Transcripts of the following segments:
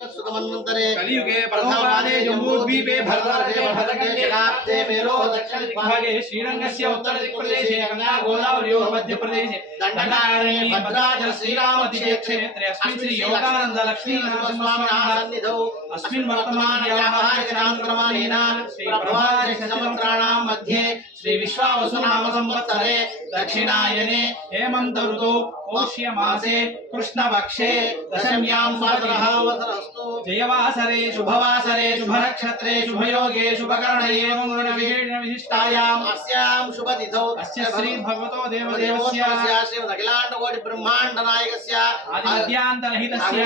कलियुगे प्रथमपादे जम्बूद्वीपे भरतवर्षे भरतखण्डे शताब्दे मेरो दक्षिणदिग्भागे श्रीरङ्गस्य उत्तरदिक्प्रदेशे गङ्गा गोदावर्योः मध्यप्रदेशे दण्डकारण्ये भद्राचल श्रीरामतीर्थक्षेत्रे अस्मिन् श्री योगानन्द लक्ष्मीनरसिंहस्वामिनः सन्निधौ अस्मिन् वर्तमानयामाचन्द्रमानेन श्री प्रभाचन्द्राणां मध्ये श्री विश्वावसुनाम संवत्सरे दक्षिणायने हेमन्त ऋतौ पौष्यमासे कृष्णपक्षे दशम्यां वासरः जयवासरे शुभवासरे शुभनक्षत्रे शुभयोगे शुभकर्णये विशिष्टायाम् अस्यां शुभतिथौ अस्य श्री भगवतो देवदेवस्य श्रीमदखिलाण्डकोटि ब्रह्माण्ड नायकस्य आदिविद्यान्तरहितस्य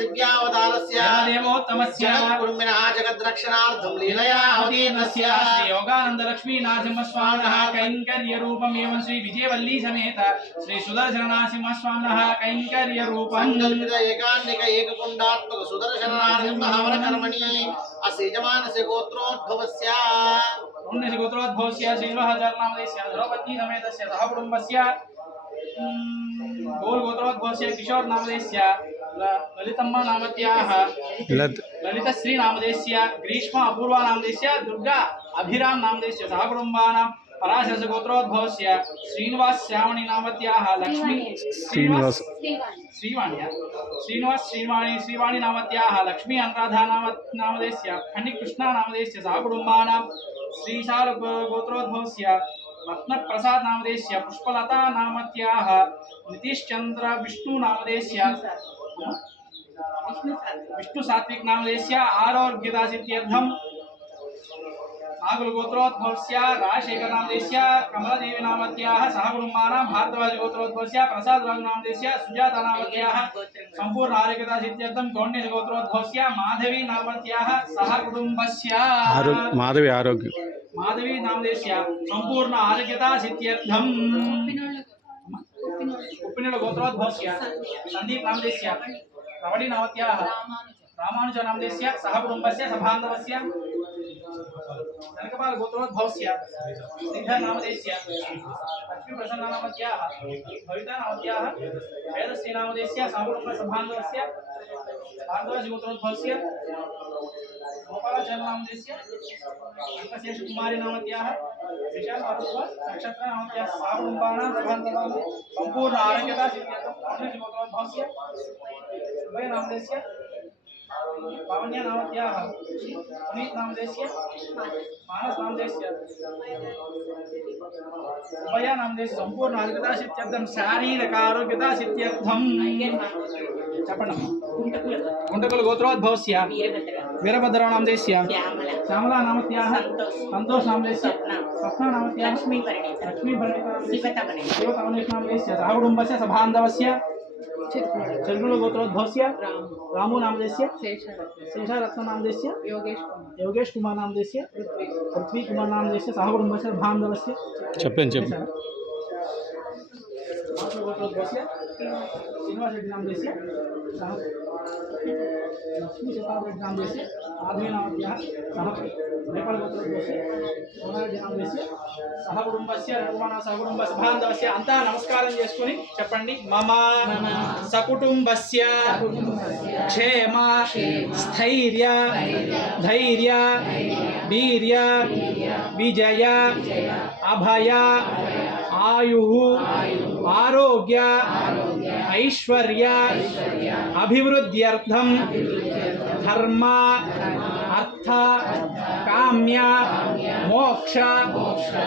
दिव्यावतारस्य देवोत्तमस्य कुर्मिणः जगद्रक्षणार्थं लीलया अवतीर्णस्य श्री योगानन्द लक्ष्मी नरसिंहस्वामिनः कैङ्कर्यरूपम् एवं श्री विजयवल्ली समेत श्री सुदर्शन नरसिंहस्वामिनः कैङ्कर्यरूपम् एकान्निक एककुण्डात्मक सुदर्शन नरसिंहवरकर्मणि अस्य यजमानस्य गोत्रोद्भवस्य श्रीनिवासाचार्यनामधेयस्य द्रौपदी समेतस्य सहकुटुम्बस्य गोलगोत्रोद्भवस्य किशोर नामधेयस्य ललितम्मा नामत्याः ललितश्री नामधेयस्य ग्रीष्म अपूर्वा नामधेयस्य दुर्गा अभिराम नामधेयस्य सहकुटुम्बानां पराशरस्य गोत्रोद्भवस्य श्रीनिवास श्रावणी नामत्याः लक्ष्मी श्रीवाणी नामत्याः लक्ष्मी अनुराधा नामधेयस्य खण्डिकृष्णा नामधेयस्य सहकुटुम्बानां श्रीशाल गोत्रोद्भवस्य रत्नप्रसाद नामधेयस्य पुष्पलता नामत्याः नितीशचंद्र विष्णु नामधेयस्य विष्णु सात्विक नामधेयस्य आरोग्यदासित्यर्थं नागुल गोत्रोद्भवस्य राजशेखर नामधेयस्य कमलादेवी नामत्याः सहकुटुम्बानां भारद्वाज गोत्रोद्भवस्य प्रसाद राव नामधेयस्य सुजाता नामत्याः संपूर्ण आरोग्यदासित्यर्थं गौण्य गोत्रोद्भवस्य माधवी नामत्याः सहकुटुम्बस्य माधवी नामधेयस्य संपूर्ण आरोग्यदासित्यर्थं उप्पिनोळ गोत्रोद्भवस्य संदीप नामधेयस्य रवणी नामत्याः रामानुज नामधेयस्य सहकुटुम्बस्य सभान्धवस्य जनकपाल गोत्रोद्भवस्य श्रीधर नामधेयस्य लक्ष्मी प्रसन्न नामत्याः भविता नामत्याः वेदश्री नामधेयस्य सहकुटुम्ब सभान्धवस्य भार्गवस्य गोत्रोद्भवस्य गोपालाचार्य नामधेयस्य अंकशेष कुमारी नामत्याः विशाल नक्षत्र नामत्याः सहकुटुम्बानां सभान्धवानां संपूर्ण आरोग्यता सिद्ध्यर्थं गोत्रोद्भवस्य उभय नामधेयस्य पावन्या नामत्याः पुनीत नामधेयस्य मानस नामधेयस्य उभया नामधेयस्य संपूर्ण आरोग्यता सिद्ध्यर्थं शारीरिक आरोग्यता सिद्ध्यर्थं చెప్పండి గుంటకుల గోత్రోద్భవस्य వీరభద్ర నామధేయस्य శ్యామలా నామత్యాः సంతోష్ నామధేయस्य స్వప్న నామత్యాः లక్ష్మీ పరిణిత నామధేయस्य सहकुटुम्बस्य सभान्धवस्य चंद्रुल गोत्रोद्भवस्य रामू नामधेयस्य शेषरत्न नामधेयस्य योगेश कुमार नामधेयस्य पृथ्वी कुमार नामधेयस्य सहकुटुम्बस्य बान्धवस्य गोत्रोद्भवस्य श्रीनिवास रेड्डी नामधेयस्य लक्ष्मी प्रसाद रेड्डी नामधेयस्य माधवी नामत्याः नेपाल गोत्रोद्भवस्य सोनारेड्डी नामधेयस्य सहकुटुम्बस्य रघुमाना सहकुटुम्बस्य बान्धवस्य अंता नमस्कारं చేసుకొని చెప్పండి మమ సకుటుంబస్య క్షేమ స్థైర్య ధైర్య వీర్య విజయ అభయ ఆయు ఆరోగ్య ఐశ్వర్య అభివృద్ధ్యర్థం ధర్మ अर्थ काम्य मोक्ष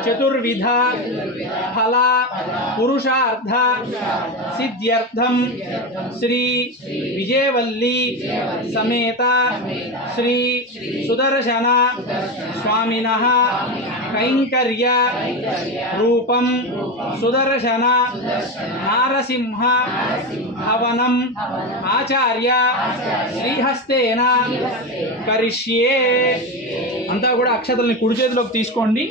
चतुर्विध फल पुरुषार्थ सिद्ध्यर्थं श्री विजयवल्ली समेत श्री सुदर्शन स्वामिनः कैंकर्य रूपं सुदर्शन नारसिंह हवनम आचार्य श्रीहस्तेन करिष्ये अंता కూడా అక్షతల్ని కుడి చేతిలోకి తీసుకోండి।